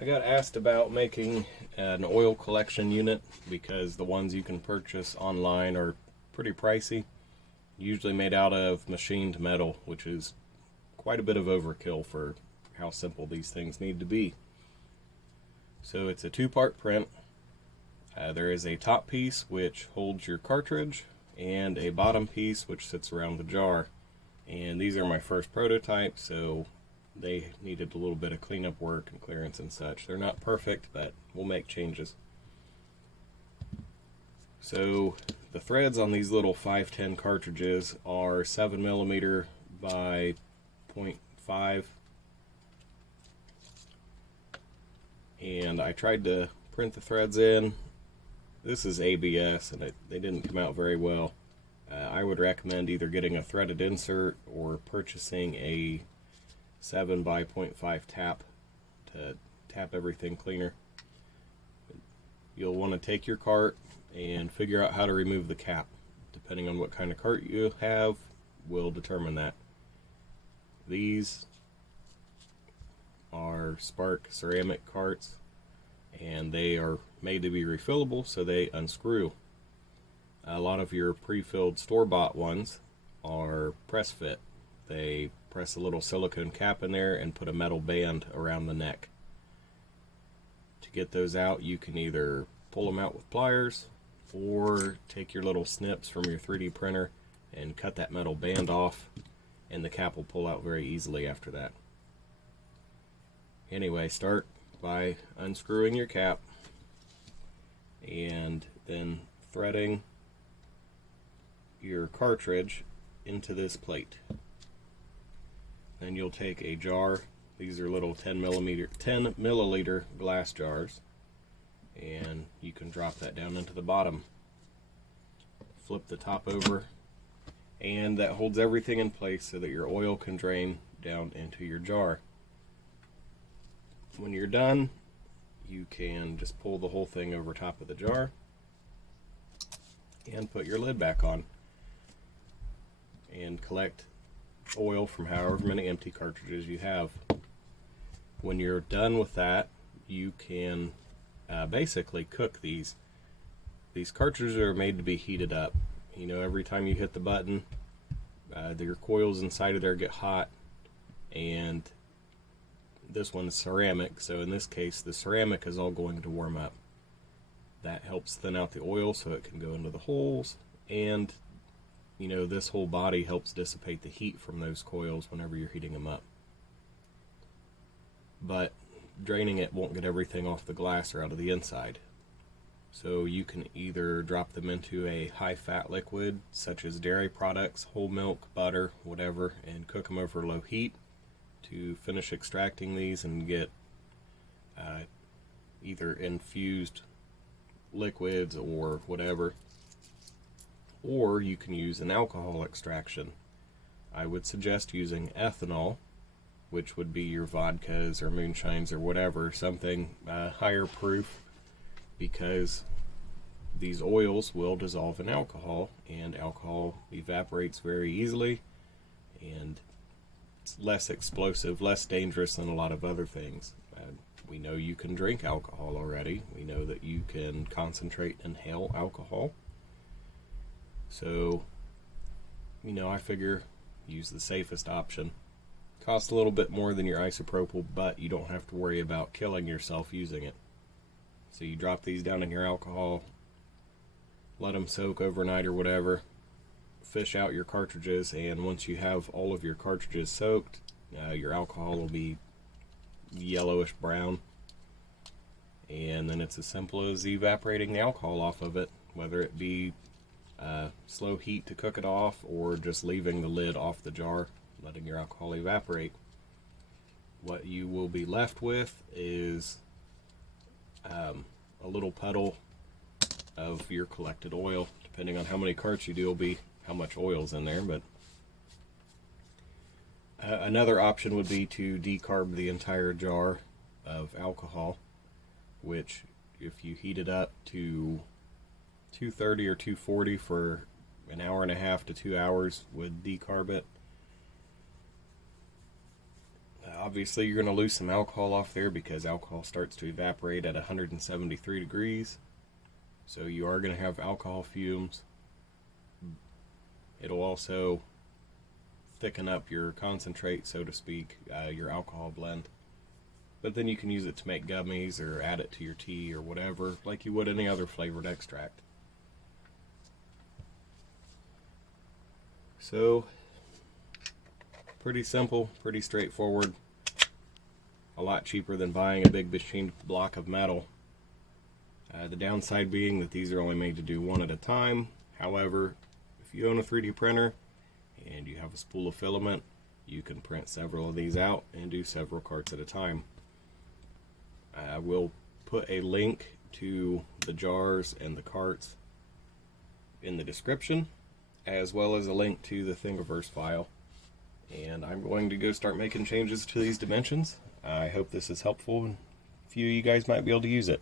I got asked about making an oil collection unit because the ones you can purchase online are pretty pricey, usually made out of machined metal, which is quite a bit of overkill for how simple these things need to be. So it's a two-part print. There is a top piece which holds your cartridge and a bottom piece which sits around the jar. And these are my first prototypes, so they needed a little bit of cleanup work and clearance and such. They're not perfect, but we'll make changes. So the threads on these little 510 cartridges are 7mm by 0.5, and I tried to print the threads in. This is ABS and they didn't come out very well. I would recommend either getting a threaded insert or purchasing a 7 by 0.5 tap to tap everything cleaner. You'll want to take your cart and figure out how to remove the cap. Depending on what kind of cart you have will determine that. These are Spark ceramic carts, and they are made to be refillable, so they unscrew. A lot of your pre-filled store-bought ones are press fit. They press a little silicone cap in there and put a metal band around the neck. To get those out, you can either pull them out with pliers or take your little snips from your 3D printer and cut that metal band off, and the cap will pull out very easily after that. Anyway, start by unscrewing your cap and then threading your cartridge into this plate. Then you'll take a jar. These are little 10 milliliter glass jars, and you can drop that down into the bottom. Flip the top over, and that holds everything in place so that your oil can drain down into your jar. When you're done, you can just pull the whole thing over top of the jar and put your lid back on and collect oil from however many empty cartridges you have. When you're done with that, you can basically cook these. These cartridges are made to be heated up. You know, every time you hit the button, your coils inside of there get hot, and this one is ceramic, so in this case the ceramic is all going to warm up. That helps thin out the oil so it can go into the holes, and you know, this whole body helps dissipate the heat from those coils whenever you're heating them up. But draining it won't get everything off the glass or out of the inside. So you can either drop them into a high-fat liquid, such as dairy products, whole milk, butter, whatever, and cook them over low heat to finish extracting these and get either infused liquids or whatever. Or you can use an alcohol extraction. I would suggest using ethanol, which would be your vodkas or moonshines or whatever, something higher proof, because these oils will dissolve in alcohol, and alcohol evaporates very easily, and it's less explosive, less dangerous than a lot of other things. We know you can drink alcohol already. We know that you can concentrate and inhale alcohol. So, you know, I figure use the safest option. Costs a little bit more than your isopropyl, but you don't have to worry about killing yourself using it. So you drop these down in your alcohol, let them soak overnight or whatever, fish out your cartridges, and once you have all of your cartridges soaked, your alcohol will be yellowish brown, and then it's as simple as evaporating the alcohol off of it, whether it be slow heat to cook it off or just leaving the lid off the jar, letting your alcohol evaporate. What you will be left with is a little puddle of your collected oil. Depending on how many carts you do will be how much oil's in there, but another option would be to decarb the entire jar of alcohol, which if you heat it up to 230 or 240 for an hour and a half to 2 hours would decarb it. Obviously, you're going to lose some alcohol off there because alcohol starts to evaporate at 173 degrees. So you are going to have alcohol fumes. It'll also thicken up your concentrate, so to speak, your alcohol blend. But then you can use it to make gummies or add it to your tea or whatever, like you would any other flavored extract. So, pretty simple, pretty straightforward. A lot cheaper than buying a big machined block of metal. The downside being that these are only made to do one at a time. However, if you own a 3D printer and you have a spool of filament, you can print several of these out and do several carts at a time. I will put a link to the jars and the carts in the description, as well as a link to the Thingiverse file. And I'm going to go start making changes to these dimensions. I hope this is helpful and a few of you guys might be able to use it.